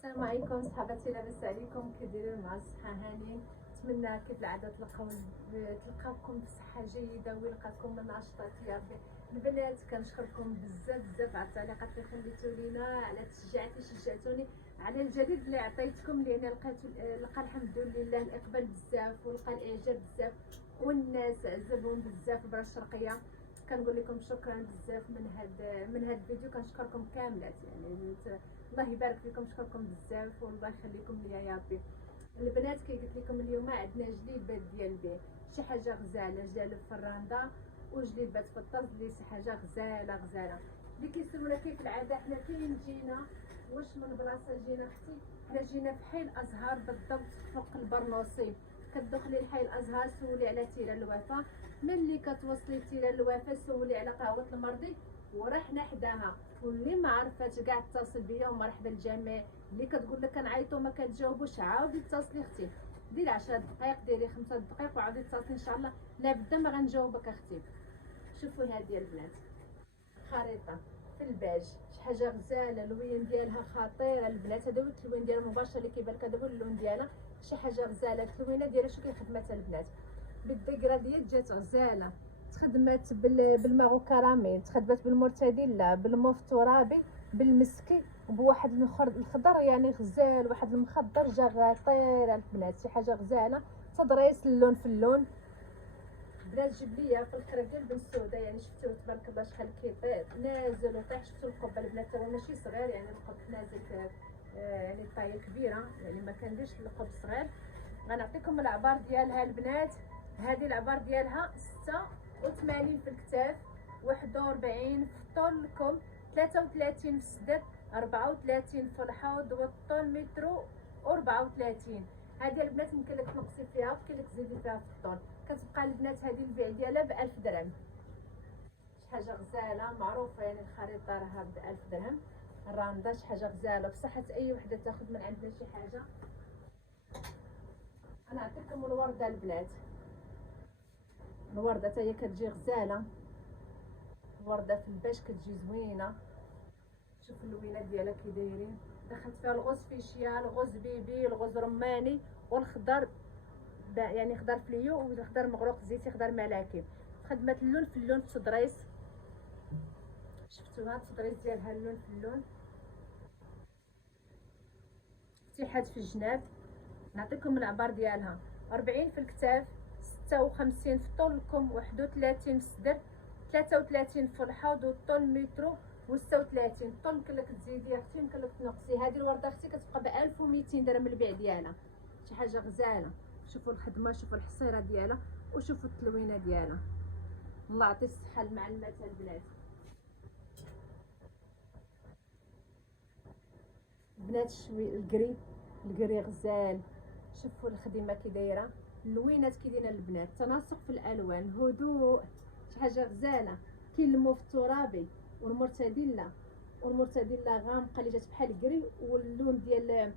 السلام عليكم صحباتي، لاباس عليكم؟ كي دايرين مع الصحه هاني؟ نتمنى كيف العاده تلقاوكم بصحه جيده ويلقاكم ناشطات يا ربي. البنات كنشكركم بزاف بزاف على التعليقات اللي خليتو لينا، على شجعتوني على الجديد اللي عطيتكم، لان لقى الحمد لله الاقبال بزاف ولقى الاعجاب بزاف والناس عجبهم بزاف برا الشرقيه. كنقول لكم شكرا بزاف من هاد الفيديو، كنشكركم كاملات يعني. الله يبارك فيكم، شكركم بزاف والله يخليكم ليا يا ربي. البنات كي قلت لكم اليوم عندنا جليبات ديال البيع، شي حاجه غزاله جالب في الراندا وجليبات في الطرز اللي شي حاجه غزاله اللي كيسولونا كيف العاده حنا فين جينا، واش من بلاصه جينا. اختي حنا جينا في حي الازهر بالضبط فوق البرنوصي. كتدخلي لحي الازهر سولي على تيران الوفا، ملي كتوصلي تيران الوفا سولي على قهوه المرضي ورحنا حداها. واللي ما عرفاتش كاع اتصل بيا ومرحبا الجميع. اللي كتقول لك كنعيطوا ما كتجاوبوش عاودي اتصلي اختي، ديري 10 دقائق ديري 5 دقائق وعاودي اتصلي ان شاء الله لابد ما غنجاوبك اختي. شوفوا هذه البنات خريطه في الباج، شي حاجه غزاله، اللوين ديالها خطيره البنات. هذا هو التلوين ديالها مباشر اللي كيبان لك، هذا هو اللون ديالها، شي حاجه غزاله. التلوينه ديالها شو كيخدماتها البنات؟ بالديكراديات جات غزاله، تخدمات بالماغو كراميل، تخدمات بالمرتديلا، بالموف ترابي، بالمسكي، بواحد الخضر يعني غزال، واحد المخضر جا غطير البنات، شي حاجه غزاله. تضريس اللون في اللون بنات. جيب ليا في الخريف ديال بن السوده، يعني شفتوه تبارك الله شحال كيطير نازل وطيح. شفتوا القب البنات هو ماشي صغير، يعني القب نازل يعني طايه كبيره، يعني ما كنديرش القب صغير. غنعطيكم العبار ديالها البنات. هذه العبار ديالها 86 في الكتاف، 41 في الطول لكم، 33 في الصدر، 34 في الحوض والطول مترو و34. هذه البنات يمكن لك تنقصي فيها ويمكن لك تزيدي فيها في الطول. كتبقى البنات هذه البيع ديالها ب 1000 درهم، شي حاجه غزاله معروفه، يعني الخريطه راها ب 1000 درهم. الراندا شي حاجه غزاله بصحه اي وحده تاخذ من عندنا شي حاجه. انا نعطيكم الورده البنات، الورده حتى هي كتجي غزاله، الورده في الباش كتجي زوينه. شوف اللوينات ديالها كي دايرين، دخلت فيها الغوز فيشيا، الغوز بيبي، الغوز رماني، والخضر يعني خضر فليو وخضر مغروق زيتي، خضر ملاكي. خدمت اللون في اللون في التضريس، شفتوها التضريس ديالها اللون في اللون. فتيحات في الجناب. نعطيكم العبار ديالها 40 في الكتاف، 56 في الطول لكم، 31 في الصدر، 33 في الحوض والطول مترو و36. الطول يمكن لك تزيدي اختي يمكن لك تنقصي. هذه الورده اختي كتبقى ب 1200 درهم البيع ديالها، شي حاجه غزاله. شوفوا الخدمه، شوفوا الحصيره ديالها وشوفوا التلوينه ديالها. الله يعطي الصحه المعلمات البنات. بنات شوي الكري غزال. شوفوا الخدمه كي دايره، اللوينات كي دايره البنات، تناسق في الالوان، هدوء، شي حاجه غزاله. كاين الموف الترابي والمرتديلا، غامقه اللي جات بحال الكري، واللون ديال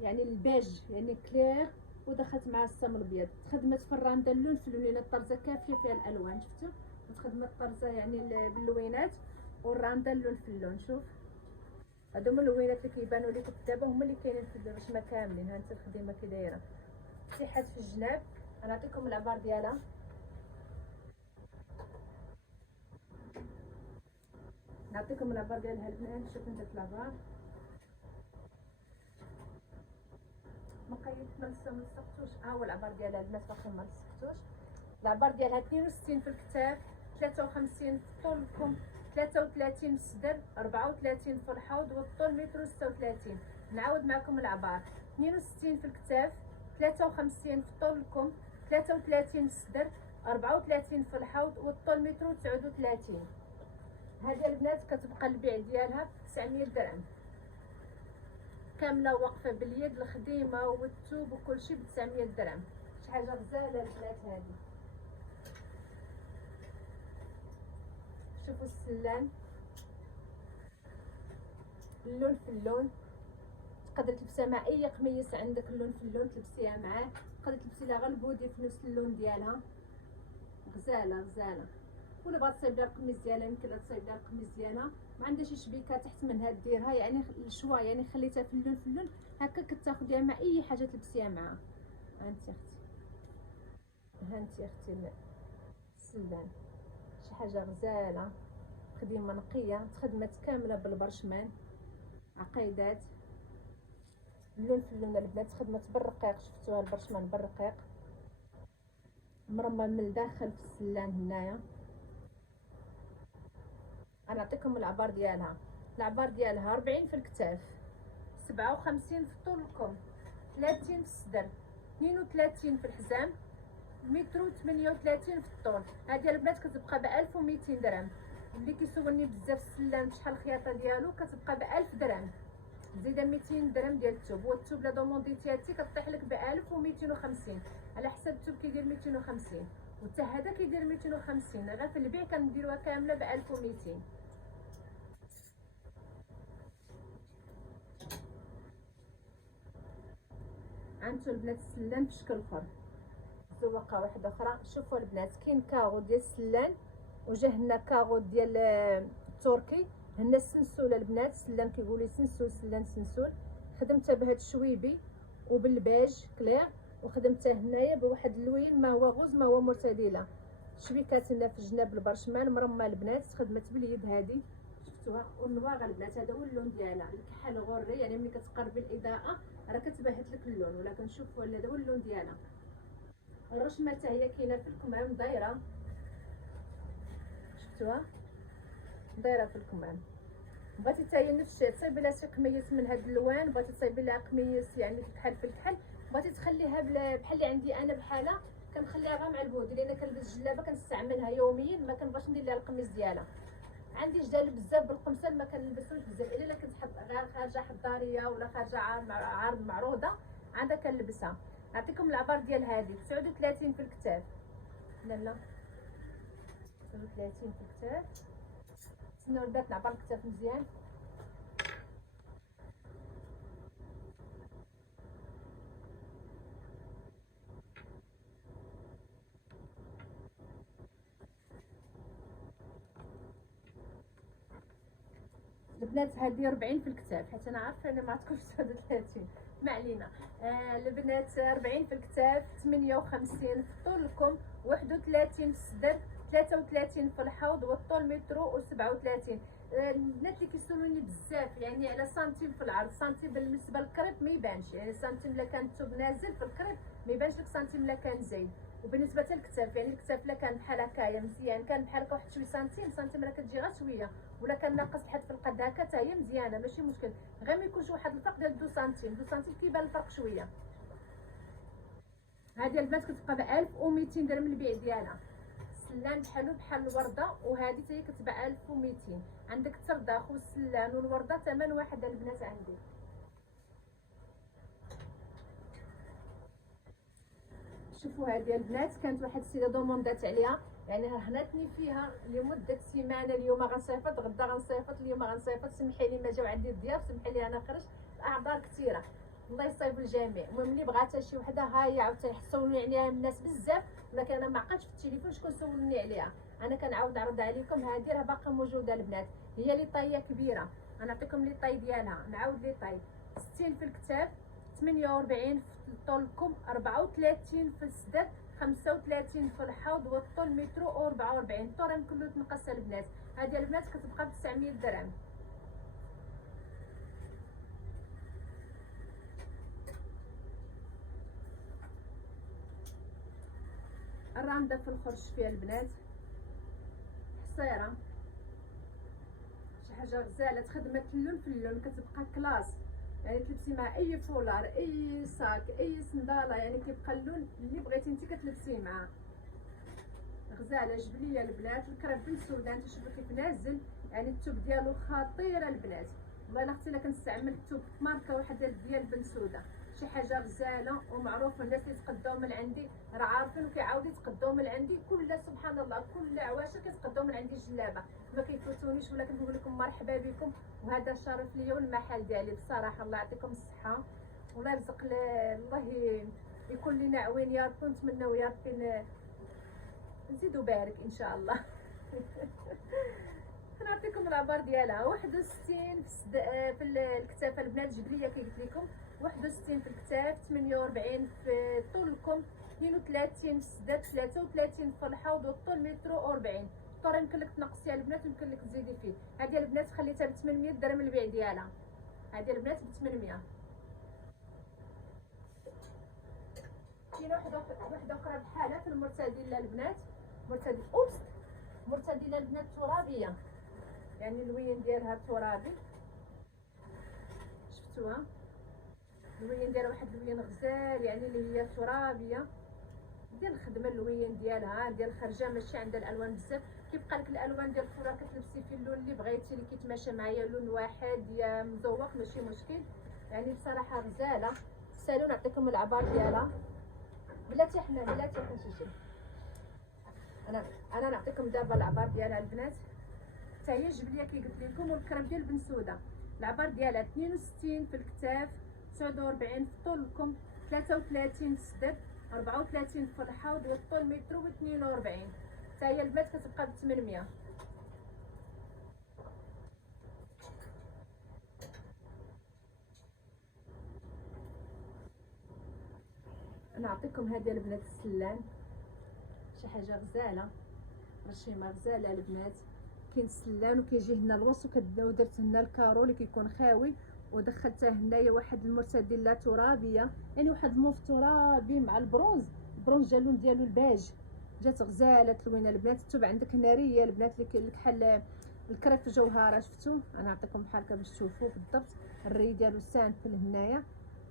يعني الباج يعني كلير، ودخلت مع السم الابيض. تخدمت في الراندا اللون في اللون، الطرزه كافيه فيها الالوان شفتوا، وتخدمت الطرزه يعني باللوينات والراندا اللون في اللون. شوف هادو هما اللوينات اللي كيبانوا لكم دابا، هما اللي كاينين في باش ما كاملين. ها انت الخدمه كي دايره، فتيحات في الجناب. غنعطيكم العبار ديالها، نعطيكم العبار ديالها البنات. شوفوا انت العبار مقيد ما لصقتوش، ها هو العبار ديالها البنات باقي ما لصقتوش. العبار ديالها 62 في الكتاف، 53 في الطول لكم، 33 في الصدر، 34 في الحوض والطول متر 36. نعاود معكم العبار 62 في الكتاف، 53 في الطول لكم، 33 في الصدر، 34 في الحوض والطول متر 39. هذه البنات كتبقى البيع ديالها 900 درهم كامله، واقفه باليد، الخديمه والثوب وكلشي ب 900 درهم. شي حاجه غزاله البنات هذه. شوفوا السلان اللون في اللون، تقدر تلبسيها مع اي قميص عندك اللون في اللون تلبسيها معاه، تقدر تلبسي لها غير البودي في نفس اللون ديالها، غزاله. ولا بغات تصايب لها القميص ديالها يمكن لها تصايب لها القميص ديالها، ما عندها شي شبيكه تحت منها ديرها، يعني الشوا يعني خليتها في اللون في اللون هكا كتاخديها مع اي حاجه تلبسيها معاها. هانتي اختي، هانتي اختي السلان، شي حاجه غزاله، خديمه نقيه، تخدمات كامله بالبرشمان، عقيدات اللون في اللون البنات، خدمت بالرقيق، شفتوها البرشمان بالرقيق مرمم من الداخل في السلان هنايا. غنعطيكم العبار ديالها، العبار ديالها 40 في الكتاف، 57 في طول الكم، 30 في الصدر، 32 في الحزام، متر 38 في الطول. هذه البنات كتبقى ب 1200 درهم. اللي كيسولني بزاف السلان بشحال الخياطه ديالو كتبقى ب 1000 درهم، زيد 200 درهم ديال الثوب، والثوب لا دومونديتي هادشي كطيح لك ب 1250 على حسب الثوب كيدير 250، وحتى هذا كيدير 250، غير في البيع كنديروها كامله ب 1200. عندو البنات السلان في شكل اخر، زواقه واحده اخرى. شوفوا البنات، كاين كاغو ديال السلان وجا هنا كاغو ديال التركي، هنا السنسول البنات، السلان كيقولوا سنسول، سلان سنسول، خدمتها بهاد الشويبي وبالباج كلير، وخدمتها هنايا بواحد اللوين ما هو غوز ما هو مرتديله، شبيكات هنا في جناب البرشمان مرمى البنات، خدمت باليد هادي شفتوها، والنواغ البنات هذا هو اللون ديالها، الكحل غوري يعني ملي كتقربي الاضاءه راه كتبهت لك اللون، ولكن شوفوا هذا هو اللون ديالها. الرشمه حتى هي كاينه في الكمام دايره، شفتوها دايره في الكمام. بغيتي حتى هي نفس الشيء تصايبي لها شي قميص من هاد الالوان، بغيتي تصايبي لها قميص يعني الكحل في الكحل، بغيتي تخليها بحال اللي عندي انا بحالها، كنخليها غير مع البود، لان كنلبس جلابه كنستعملها يوميا، ما كنبغيش ندير لها القميص ديالها. عندي جدال بزاف بالقمصان ما كنلبسوش بزاف، الا كنت غير خارجه حضاريه ولا خارجه عارض معروضه عندها كنلبسها. نعطيكم العبار ديال هذه 39 في الكتاف، لا 39 في الكتاف، تسناو البنات نعبر الكتاف مزيان. البنات هذه 40 في الكتاف، حيت انا عارفه انا ما عندكمش 30 ما علينا. البنات 40 في الكتاف، 58 في طول الكم، 31 في الصدر، 33 في الحوض، والطول متر و37. البنات اللي كيسولوني بزاف يعني على سنتيم في العرض، سنتيم بالنسبه للكريب ما يبانش، يعني سنتيم الا كان الثوب نازل في الكريب ما يبانش لك سنتيم الا كان زايد. وبالنسبه للكتاف يعني الكتاف الا كان بحال هكايا مزيان، كان بحال هكا واحد شويه سنتيم راه كتجي غير شويه، ولا كان ناقص لحد في القد هكا حتى هي مزيانه ماشي مشكل، غير ما يكونش واحد الفرق ديال 2 سنتيم كيبان الفرق شويه. هذه البنات كتبقى ب 1200 درهم البيع ديالها، السلان بحالو بحال الورده، وهذه حتى هي كتباع 1200. عندك الترداخ والسلان والورده ثمن واحد البنات عندي. شوفوا هذه البنات كانت واحد السيده دوموندات عليها، يعني هناتني فيها لمده سيمانه، اليوم غنصيفط غدا غنصيفط اليوم غنصيفط، سمحي لي ما جاو عندي الضياف، سمحي لي انا خرجت، الاعذار كثيره، الله يصايب الجميع. المهم اللي بغاتها شي وحده ها هي عاوتاني يحصلوني عليها الناس بزاف، ولكن انا ما عقلتش في التليفون شكون سولني عليها، انا كنعاود نعرض عليكم. هذه راه باقا موجوده البنات، هي لي طايه كبيره، غنعطيكم لي طاي ديالها، نعاود لي طاي 60 في الكتاف، 48 في طول الكم، 34 في الصدر، 35 في الحوض، والطول متر و44. الطول كله تنقص البنات. هذه البنات كتبقى ب 900 درهم. الرامده في الخرش فيها البنات حصيره، شي حاجه غزاله، تخدمت اللون في اللون، كتبقى كلاس، يعني تلبسي مع اي فولار اي صاك اي صنداله، يعني كيبقى اللون اللي بغيتي انت كتلبسيه معاه. غزاله جبليه البنات، الكراب بن سودان تشوفوا كيف نازل، يعني الثوب ديالو خطيره البنات، والله الا اختي الا كنستعمل الثوب ماركه واحده ديال بن سوده، شي حاجه غزاله ومعروفه. الناس اللي تقداو من عندي راه عارفين وكيعاودوا يتقداو من عندي، كل سبحان الله كل عواشر كيتقداو من عندي الجلابه، ما كيفوتونيش، ولا كنقول لكم مرحبا بكم، وهذا شرف ليا والمحل ديالي بصراحه. الله يعطيكم الصحه والله يرزق، الله يكون لنا عوين يا رب، نتمناو يا ربي نزيدو بارك ان شاء الله. نعطيكم العبار ديالها 61 في الكتاف البنات جبليه كي قلت لكم، 61 في الكتاف، 48 في طولكم، 32 في السداد، 33 في الحوض، والطول متر و40. الطول يمكن لك تنقصيها البنات، يمكن لك تزيدي فيه. هذه البنات خليتها ب 800 درهم البيع ديالها، هذه البنات ب 800. كاينه وحده اخرى بحالها في المرتدله البنات، مرتدله البنات ترابيه، يعني اللوين ديالها ترابي، شفتوها اللوين ديالها واحد اللوين غزال، يعني اللي هي ترابيه ديال الخدمه. اللوين ديالها ديال الخرجه ماشي عندها الالوان بزاف، كيبقى لك الالوان ديال الفوره كتلبسي في اللون اللي بغيتي، اللي كيتماشى معايا لون واحد يا مزوق ماشي مشكل. يعني بصراحه غزاله. سالو نعطيكم العبار ديالها. بلاتي حنا شوشي. انا نعطيكم دابا العبار ديالها البنات، حتى هي جبليه كي قلت لكم، والكرب ديال بن سوده. العبار ديالها 62 في الكتاف، 49 في طولكم، 33 في السدد، 34 في الحوض، والطول متر و42. حتى هي البنات كتبقى ب 800. نعطيكم هذه البنات السلان، شي حاجه غزاله، رشيمه غزاله البنات. كاين السلان وكيجي هنا الوص، ودرت هنا الكارو اللي كيكون خاوي، ودخلته هنايا واحد المرتدله ترابيه، يعني واحد الموف ترابي مع البرونز جا اللون ديالو الباج، جات غزاله تلوينه البنات. الثوب عندك ناريه البنات اللي كحل الكريف جوهره، شفتوا؟ انا نعطيكم بحال هكا باش تشوفوا بالضبط الري ديالو سامبل هنايا.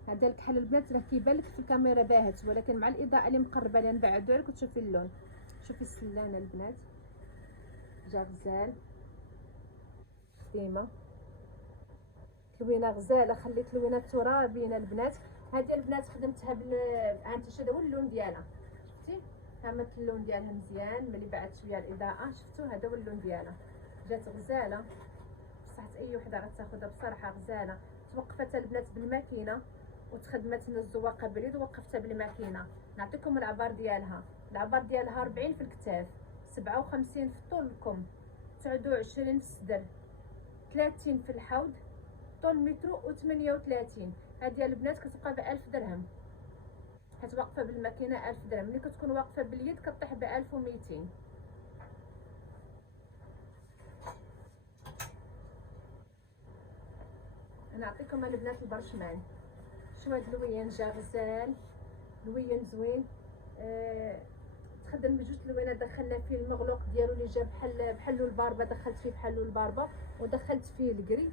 هذا الكحل البنات راه كيبان لك في الكاميرا باهت، ولكن مع الاضاءه اللي مقربه اللي نبعدو عليك وتشوفي اللون. شوفي السلانه البنات جا غزال ديما، تلوينه غزاله، خليت لوينه ترابيين البنات. هذه البنات خدمتها هانتي شدا هو اللون ديالها، شفتي؟ هامت اللون ديالها مزيان ملي بعد شويه الاضاءه، شفتوا؟ هذا هو اللون ديالها، جات غزاله بصحه اي وحده غتاخذها بصراحه غزاله. توقفت البنات بالماكينه وتخدمت من الزواقه باليد، ووقفتها بالماكينه. نعطيكم العبار ديالها. العبار ديالها 40 في الكتاف، 57 في طولكم، 29 في الصدر، 30 في الحوض، طول متر و38. هذه البنات كتبقى ب 1000 درهم، حيت واقفه بالماكينه 1000 درهم. ملي كتكون واقفه باليد كطيح ب 1200. نعطيكم البنات البرشمان. شو هاد اللوين جا غزال، لوين زوين. تخدم بجوج لوينات، دخلنا فيه المغلوق ديالو اللي جا بحالو الباربه، دخلت فيه بحالو الباربه، ودخلت فيه الكري.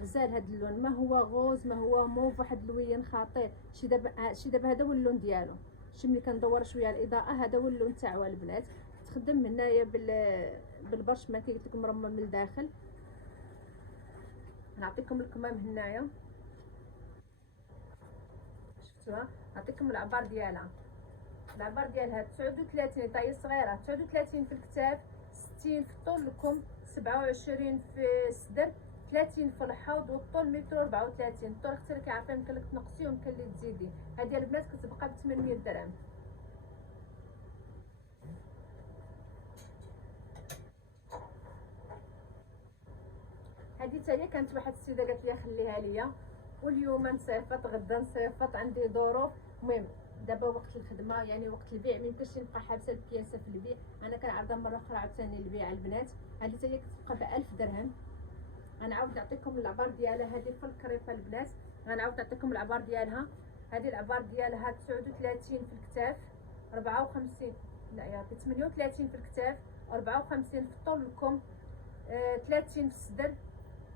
غزال هاد اللون، ما هو غوز ما هو موف، واحد اللوين خطير. شي دابا هذا هو اللون ديالو. شي ملي كندور شويه الاضاءه هذا هو اللون تاعو البنات. تخدم هنايا بالبرش ما قلت لكم مرمم من الداخل. نعطيكم الكمام هنايا، شفتوها؟ نعطيكم العبار ديالها. العبار ديالها 39 طايه صغيره، 39 في الكتاف، 60 في طولكم، 27 في الصدر، 30 في الحوض، والطول متر 34. الطول اختي راكي عارفه يمكن لك تنقصي ويمكن لك تزيدي. هذه البنات كتبقى ب 800 درهم. هذه حتى كانت واحد السيده قالت لي خليها ليا، واليوم نصيفط غدا نصيفط، عندي ظروف. المهم دابا وقت الخدمه يعني وقت البيع ميمكنش نبقى حابسه البياسه في البيع. انا كنعرضها مره اخرى عاوتاني البيع البنات. هذه حتى هي كتبقى ب 1000 درهم. غنعاود نعطيكم العبار ديالها. هذه في الكريفه البنات، غنعاود نعطيكم العبار ديالها. هذه العبار ديالها 39 في الكتاف، 54 لا يا 38 في الكتاف، 54 في طولكم، 30 في الصدر،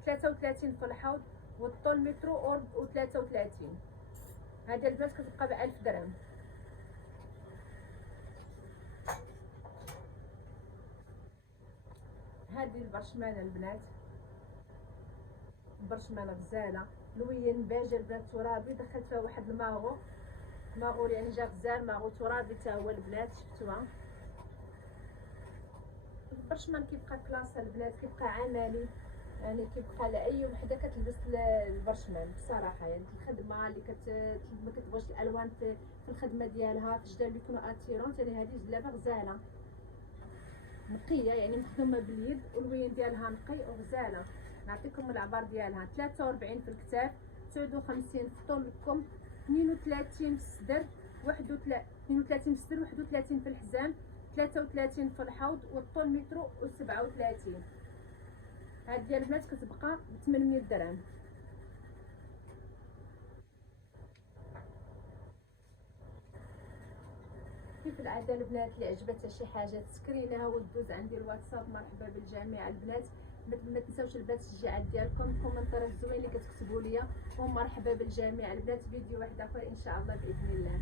33 في الحوض، والطول متر و33. هذه البنات كتبقى ب 1000 درهم. هذه البرشمانه البنات، برشمانه غزاله، لوين باجه البنات ترابي، دخلت فيها واحد الماغو يعني جا غزال، ماغو ترابي حتى هو البنات، شفتوها؟ البرشمان كيبقى كلاصه البنات، كيبقى عملي، يعني كيبقى لاي وحده كتلبس البرشمان بصراحه. يعني الخدمه اللي ما كتبغيش الالوان في الخدمه ديالها، في الجدار اللي يكونوا اتيرونت، يعني هذه جلابه غزاله. نقيه يعني مخدومه باليد، والوين ديالها نقي وغزاله. نعطيكم العبار ديالها 43 في الكتاف، 59 في طول الكم، 32 في الصدر، 32 في الصدر، 31 في الحزام، 33 في الحوض، والطول متر و37. هاد ديال البنات كتبقى ب 800 درهم. كيف العاده البنات اللي عجبتها شي حاجه تسكرينها ودوز عندي الواتساب. مرحبا بالجميع البنات. ما تنساوش البنات التشجيعات ديالكم، الكومنتات الزوين اللي كتكتبوا ليا، ومرحبا بالجميع البنات. فيديو واحد اخر ان شاء الله باذن الله.